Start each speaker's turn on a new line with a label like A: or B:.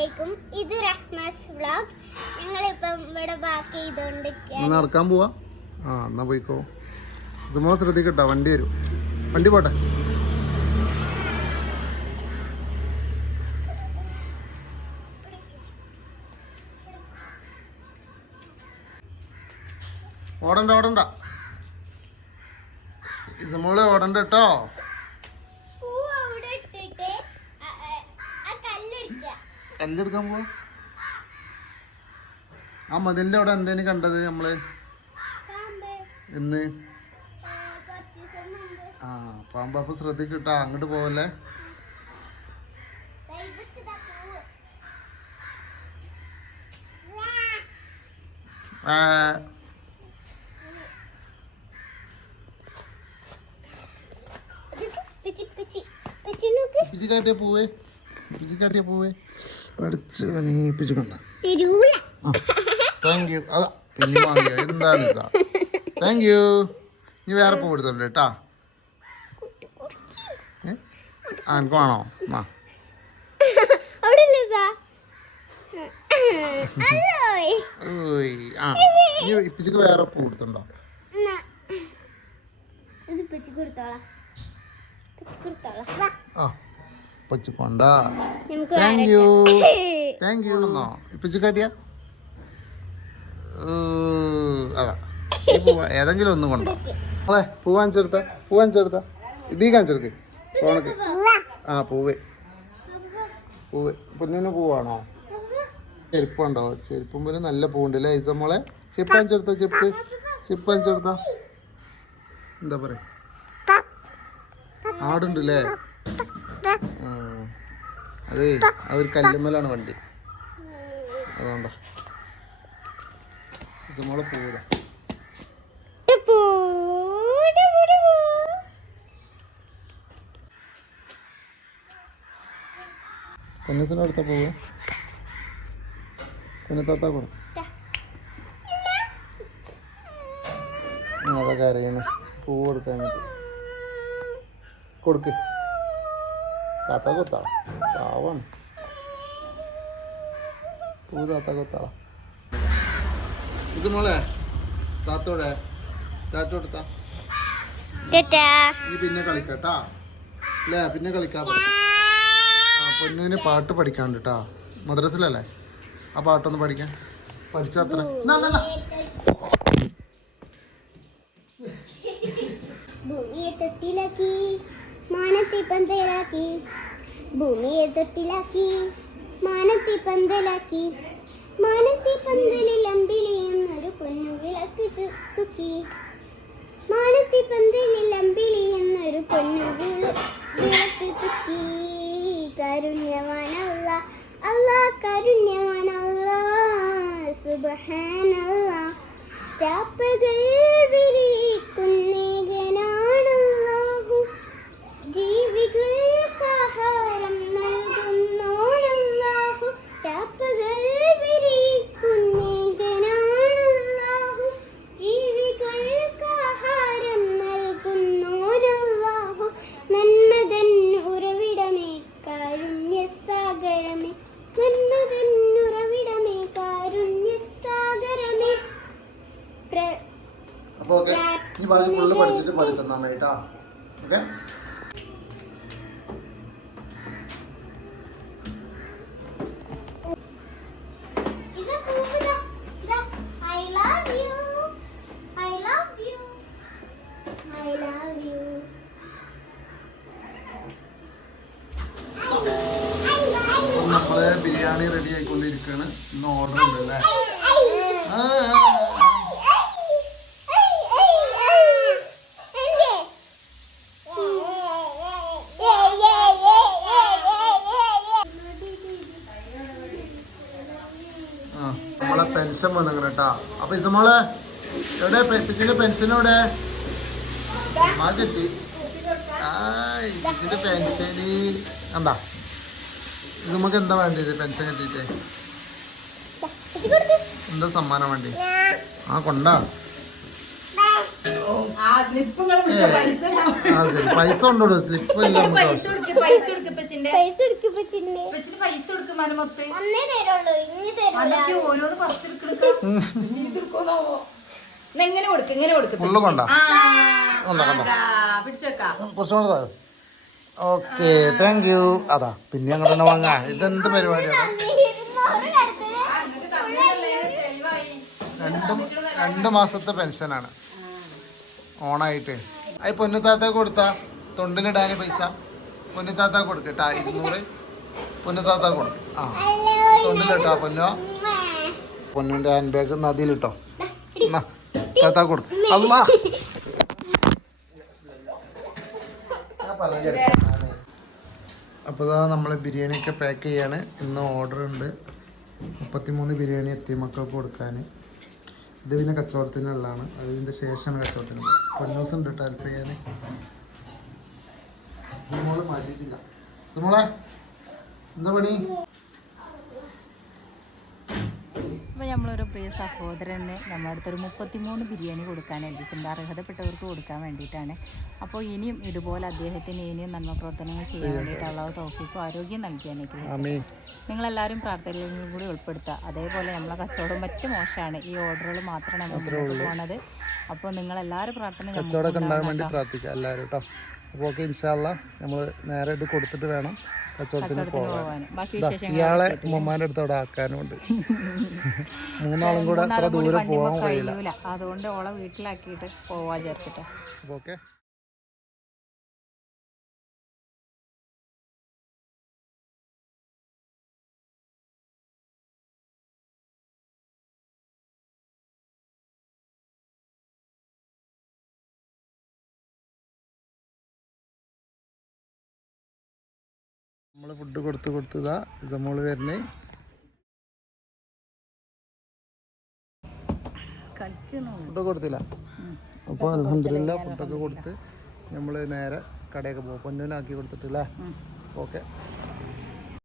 A: അലൈക്കും ഇത് റഹ്മാസ് വ്ളോഗ്. ഞങ്ങളിപ്പം ഇവിടെ ബാക്കി ചെയ്തുകൊണ്ട്
B: നടക്കാൻ പോവാ? ആ എന്നാ പോയിക്കോ. സുമോ ശ്രദ്ധിക്കട്ടോ വണ്ടി വരും. വണ്ടി പോട്ടെ? ഓടണ്ട ഓടണ്ട. ഇതുമോൾ ഓടണ്ട കേട്ടോ
A: പൂ അവിടെ ഇട്ടിട്ട് ആ- ആ- ആ കല്ലെടുക്കുക
B: കല്ലെടുക്കാൻ പോവാ. ആ മതിലിന്റെ അവിടെ എന്തേലും കണ്ടത്
A: നമ്മൾ?
B: ഇന്ന്?
A: ആ, പാമ്പാപ്പ
B: ശ്രദ്ധിക്കട്ട പാമ്പ് അപ്പൊ ശ്രദ്ധിക്കട്ടാ അങ്ങോട്ട് പോവല്ലേ?
A: പിച്ചി
B: കാട്ടിയ പൂവേ. പിച്ചി കാട്ടിയ പൂവേ. കണ്ട
A: തിരൂല
B: താങ്ക് യു അതാ പിന്നെ വാങ്ങിയ. എന്താണ് ഇതാ? താങ്ക് യു നീ വേറെ പൂ എടുത്തോണ്ട് കേട്ടാ? ആ എനിക്ക് വേണോ? ഓയ് നീ ഇപ്പിച്ചിക്ക് വേറെ പൂ എടുത്തുണ്ടോ? ആ. പച്ചു കൊണ്ട
A: നമുക്ക്
B: താങ്ക് യു. താങ്ക് യു എന്നോ ഇപ്പിച്ച് കാട്ടിയ? അതാ. ഏതെങ്കിലും ഒന്ന് കൊണ്ടോ. അതെ പൂവാൻ ചെറുത്ത പൂവാൻ ചെറുത്ത ഇതീ കാണിച്ചെടുക്ക്. ഫോണക്ക്. ആ പൂവ്. പൂവ്. പൊന്നിന് പൂവാണോ? ചെരുപ്പുണ്ടോ ചെരുപ്പും പോലും നല്ല പൂവുണ്ട് അല്ലേ ഐസ മോളെ? ചെപ്പ് കാണിച്ചെടുത്ത ചെപ്പ് ചെപ്പ് കാണിച്ചെടുത്ത. എന്താ പറയാ? ആടുണ്ട് അല്ലേ ആ അതെ അവർ കല്ലുമ്മലാണ് വണ്ടി. അതുകൊണ്ടോ. മോളെ
A: പോവുക.
B: പൊന്നസിന് അടുത്ത പോവുക. പൊന്നത്താത്ത
A: കൊടുക്കും.
B: അതൊക്കെ അറിയണേ. പൂ കൊടുക്കാൻ കൊടുക്ക്. താത്ത കൊത്താ പാവാണ് പൂ താത്ത കൊത്താ ഇത് മോളെ താത്തോടെ താത്ത കൊടുത്താ. നീ പിന്നെ കളിക്കട്ടാ അല്ലേ പിന്നെ കളിക്കാൻ ആ പൊന്നുവിന് പാട്ട് പഠിക്കാണ്ട് കേട്ടാ മദ്രസിലല്ലേ ആ പാട്ടൊന്ന് പഠിക്കാൻ പഠിച്ചത്ര
A: തൊട്ടിലാക്കി. മാനത്തെ പന്തലാക്കി ഭൂമിയെ തൊട്ടിലാക്കി മാനത്തി പന്തലാക്കി മാനത്തി പന്തലിൽ അമ്പിളി എന്നൊരു പൊന്നു വിളക്ക് തുക്കി മാനത്തി പന്തലിൽ
B: അപ്പോൾ ഓക്കെ ഈ പറഞ്ഞ ഫുള്ള് പഠിച്ചിട്ട് പഠി തന്നാ മതി കേട്ടാ ഓക്കെ ബിരിയാണി റെഡി ആയിക്കൊണ്ടിരിക്കുകയാണ് ഇന്ന് ഓർഡർ ഉണ്ട് അല്ലേ ആ, ആ, ആ. ആ നമ്മളെ പെൻഷൻ വന്നു കേട്ടാ. അപ്പൊ ഇത് മോളെ എവിടെ? ഇതിന്റെ പെൻഷൻ എവിടെ? ആ കിട്ടി ഇതിന്റെ പെൻഷന് എന്താ ഇത് നമുക്ക് എന്താ വേണ്ടത് പെൻഷൻ കിട്ടിയിട്ട്? എന്താ സമ്മാനം വേണ്ടി? ആ കൊണ്ടാ.
C: പൈസ
B: ഉണ്ടോ സ്ലിപ്പ് ഇല്ല
C: ഇപ്പച്ചിന്
B: നമുക്ക്
C: പൈസ കൊടുക്ക്
A: ഒന്നേ തരുള്ളൂ ഇനി തരൂല.
C: അതൊക്കെ ഓരോന്ന് പറിച്ചെടുക്കണ എങ്ങനെ കൊടുക്ക്? ഇങ്ങനെ കൊടുക്ക്
B: ഫുള്ള് കൊണ്ടാ.
C: ആ
B: കൊണ്ടാ, കൊണ്ടാ.
C: പിടിച്ചേക്കാം
B: കുറച്ചുകൂടെ താഴെ ഓക്കെ താങ്ക് യു അതാ പിന്നെ അങ്ങോട്ട് തന്നെ വാങ്ങാ. ഇതെന്ത് പരിപാടിയാണ് രണ്ട് മാസത്തെ പെൻഷനാണ്. ഓണായിട്ട്. അത് പൊന്നുത്താത്ത കൊടുത്ത. തൊണ്ടിലിടാന് പൈസ. പൊന്നുത്താത്ത കൊടുക്കട്ടാ ഇരുന്നൂറ്. പൊന്നുത്താത്ത കൊടുക്ക്. ആ തൊണ്ടിലിട്ടോ പൊന്നോ? പൊന്നുന്റെ ഹാൻഡ് ബാഗ് നദിയിലിട്ടോ താത്ത കൊടുക്ക്. അല്ല അപ്പോൾ ഇതാ നമ്മൾ ബിരിയാണിയൊക്കെ പാക്ക് ചെയ്യാണ്. ഇന്ന് ഓർഡർ ഉണ്ട്. മുപ്പത്തിമൂന്ന് ബിരിയാണി എത്തി മക്കൾക്ക് കൊടുക്കാൻ ഇത് പിന്നെ കച്ചവടത്തിനുള്ളതാണ്. അതിന്റെ ശേഷമാണ് കച്ചവടത്തിന് പൊന്നൂസ് ഉണ്ട് കേട്ടോ ഹെൽപ്പ് ചെയ്യാൻ സുമോൾ മാറ്റിയിട്ടില്ല. സുമോളെ എന്താ പണി?
C: അപ്പോൾ നമ്മളൊരു പ്രിയ സഹോദരന് നമ്മുടെ അടുത്തൊരു മുപ്പത്തിമൂന്ന് ബിരിയാണി കൊടുക്കാൻ ഏൽപ്പിച്ചിട്ടുണ്ട് അർഹതപ്പെട്ടവർക്ക് കൊടുക്കാൻ വേണ്ടിയിട്ടാണ്. അപ്പോൾ ഇനിയും ഇതുപോലെ അദ്ദേഹത്തിന് ഇനിയും നന്മ പ്രവർത്തനങ്ങൾ ചെയ്യാൻ വേണ്ടിയിട്ടുള്ള തോഫിക്കും ആരോഗ്യം നൽകി അനുഗ്രഹിക്കും നിങ്ങളെല്ലാവരും പ്രാർത്ഥനകളും കൂടി ഉൾപ്പെടുത്തുക. അതേപോലെ നമ്മളെ കച്ചവടം മറ്റ് മോശമാണ്. ഈ ഓർഡറുകൾ മാത്രമാണ് നമ്മൾ പോകുന്നത് അപ്പോൾ നിങ്ങളെല്ലാവരും പ്രാർത്ഥന
B: കച്ചവടം ഉണ്ടാകാൻ വേണ്ടി എല്ലാവരും കേട്ടോ. അപ്പോൾ ഓക്കെ ഇൻഷാല്ല നമ്മൾ നേരെ ഇത് കൊടുത്തിട്ട് വേണം കച്ചവടത്തിന്
C: പോവാൻ
B: പോകാൻ. ഇയാളെ ഉമ്മമാന്റെ അടുത്ത് അവിടെ ആക്കാനുണ്ട് മൂന്നാളും കൂടെ അത്ര ദൂരെ പോകാൻ കഴിയില്ല.
C: അതുകൊണ്ട് ഓളെ വീട്ടിലാക്കിയിട്ട് പോവാ വിചാരിച്ചിട്ടാ.
B: ഓക്കെ നമ്മൾ ഫുഡ് കൊടുത്ത് കൊടുത്തതാ സമോൾ
C: വരണേ
B: ഫുഡ് കൊടുത്തില്ല. അപ്പോൾ അലഹമില്ല ഫുഡൊക്കെ കൊടുത്ത് നമ്മൾ നേരെ കടയൊക്കെ പോകും പൊന്നൂനാക്കി കൊടുത്തിട്ടില്ലേ? ഓക്കെ